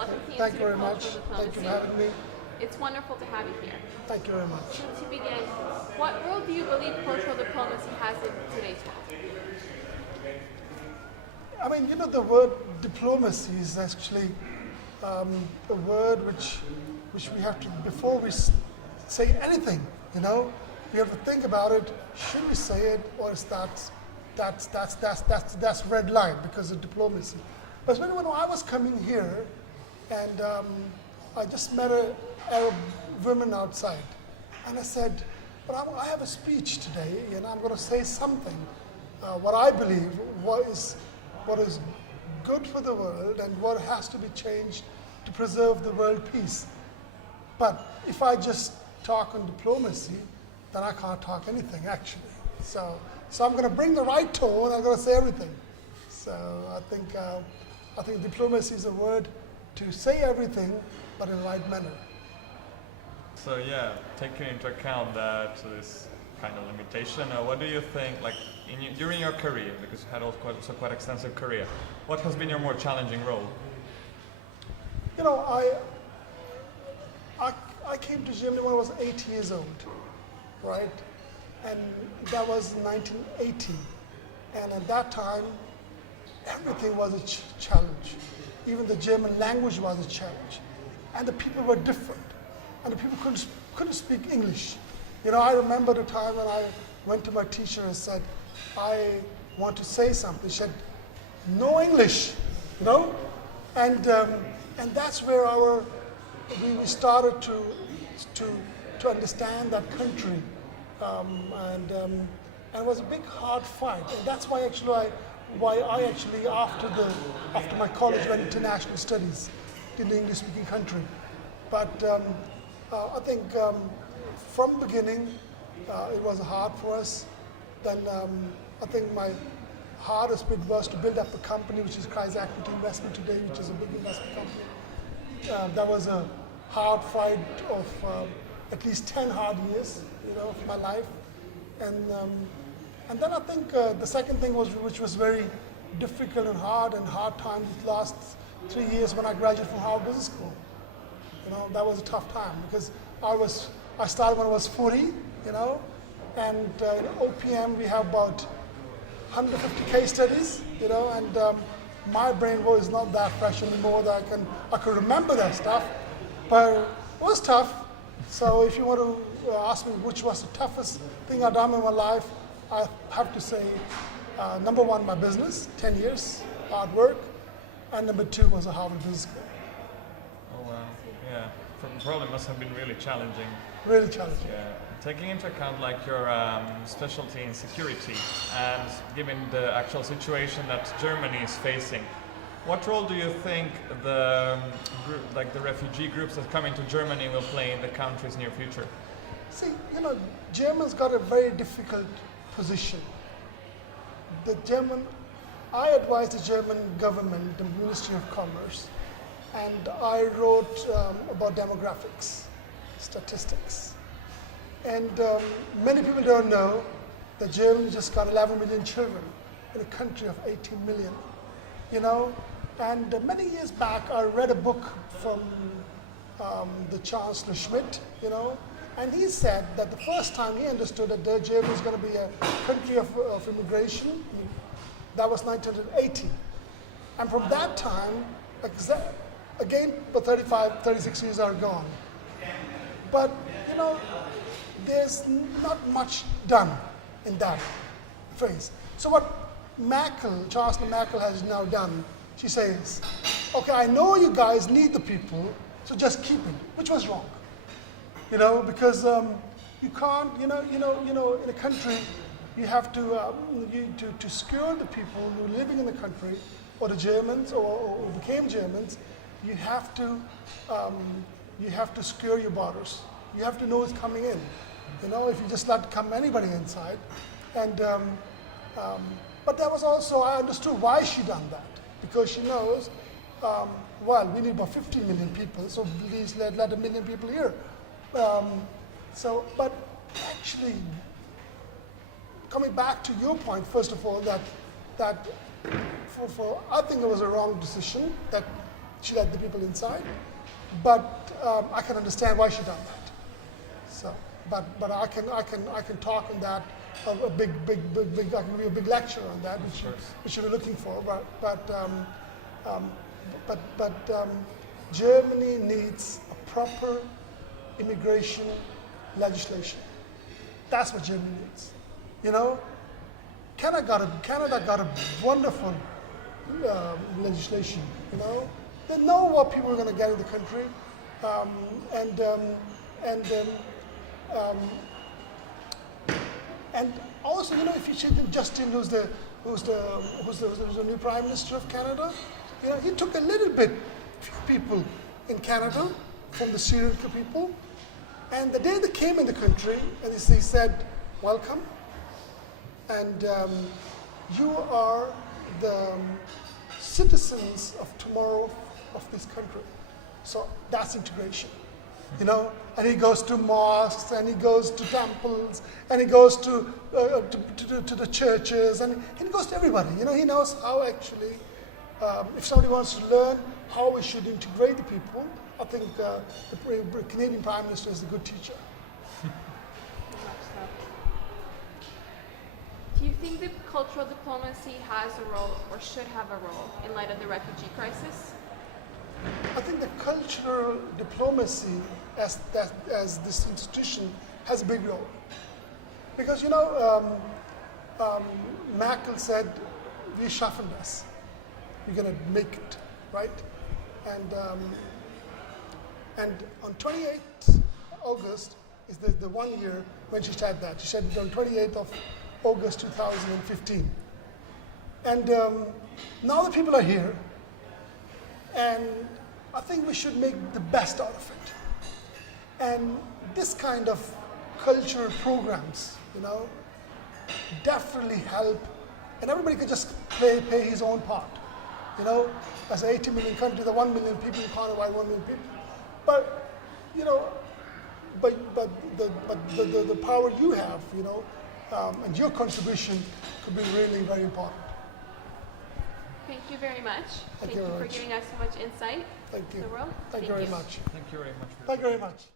welcome to the Thank you Institute very of much. Cultural Thank you Diplomacy. for having me. It's wonderful to have you here. Thank you very much. So to begin, what role do you believe cultural diplomacy has in today's world? I mean, you know, the word diplomacy is actually a word which we have to, before we say anything, you know, we have to think about it. Should we say it, or is that's red line because of diplomacy? But when I was coming here, and I just met an Arab woman outside, and I said, "But I have a speech today, and I'm going to say something, what I believe, what is good for the world, and what has to be changed to preserve the world peace. But if I just talk on diplomacy, then I can't talk anything actually. So I'm going to bring the right tone. I'm going to say everything. So I think diplomacy is a word to say everything, but in the right manner." So yeah, taking into account that this kind of limitation, what do you think, like during your career, because you had also quite extensive career, what has been your more challenging role? You know, I came to Germany when I was 8 years old, right? And that was 1980. And at that time, everything was a challenge. Even the German language was a challenge. And the people were different. And the people couldn't speak English. You know, I remember the time when I went to my teacher and said, "I want to say something." She said, "No English," you know? And that's where we started to understand that country. And it was a big hard fight. And that's why I actually after my college went international studies in the English speaking country. But I think from the beginning it was hard for us. Then I think my hardest bit was to build up a company which is Qaiser Equity Investment today, which is a big investment company. That was a hard fight of at least 10 hard years, you know, of my life. And then I think the second thing which was very difficult and hard time the last 3 years when I graduated from Harvard Business School. You know, that was a tough time because I started when I was 40, you know, and in OPM we have about 150 case studies, you know, and my brain was not that fresh anymore that I could remember that stuff, but it was tough. So if you want to ask me which was the toughest thing I've done in my life, I have to say, number one, my business, 10 years, hard work, and number two was a Harvard Business School. Oh wow, yeah, probably must have been really challenging. Really challenging. Yeah. Taking into account like your specialty in security and given the actual situation that Germany is facing, what role do you think the refugee groups that come into Germany will play in the country's near future? See, you know, Germans got a very difficult position. I advised the German government, the Ministry of Commerce, and I wrote about demographics, statistics. And many people don't know that Germany just got 11 million children in a country of 18 million, you know. And many years back, I read a book from the Chancellor Schmidt, you know, and he said that the first time he understood that Germany was going to be a country of immigration, that was 1980. And from that time, again, the 36 years are gone. But, you know, there's not much done in that phase. So what Chancellor Merkel has now done, she says, "Okay, I know you guys need the people, so just keep it," which was wrong. You know, because you can't, you know, in a country, you have to secure the people who are living in the country, or the Germans, or became Germans. You have to secure your borders. You have to know who's coming in. You know, if you just let anybody inside, and but there was also, I understood why she done that, because she knows, well, we need about 50 million people, so please let 1 million people here. But actually, coming back to your point, first of all, that I think it was a wrong decision that She let the people inside, but I can understand why she done that. So, but I can talk on that, I can give you a big lecture on that, which you're looking for. But Germany needs a proper immigration legislation. That's what Germany needs. You know, Canada got a wonderful legislation. You know, they know what people are going to get in the country, and also, you know, if you check Justin, who's the new Prime Minister of Canada, you know, he took a little bit few people in Canada from the Syrian people, and the day they came in the country, and he said, "Welcome, and you are the citizens of tomorrow of this country." So that's integration, you know. And he goes to mosques, and he goes to temples, and he goes to the churches, and he goes to everybody. You know, he knows how actually, if somebody wants to learn how we should integrate the people, I think the Canadian Prime Minister is a good teacher. Do you think that cultural diplomacy has a role or should have a role in light of the refugee crisis? I think the cultural diplomacy as this institution has a big role. Because, you know, Merkel said, "We schaffen das. We're going to make it," right? And on 28th August is the 1 year when she said that. She said it on 28th of August 2015. And now the people are here, and I think we should make the best out of it. And this kind of cultural programs, you know, definitely help, and everybody could just pay his own part. You know, as an 80 million country, the 1 million people, you can't buy 1 million people. But, you know, but the power you have, you know, and your contribution could be really very important. Thank you very much. Thank you you very for much. giving us so much insight Thank you. into the world. Thank you very much. Thank you very much. Thank you very much.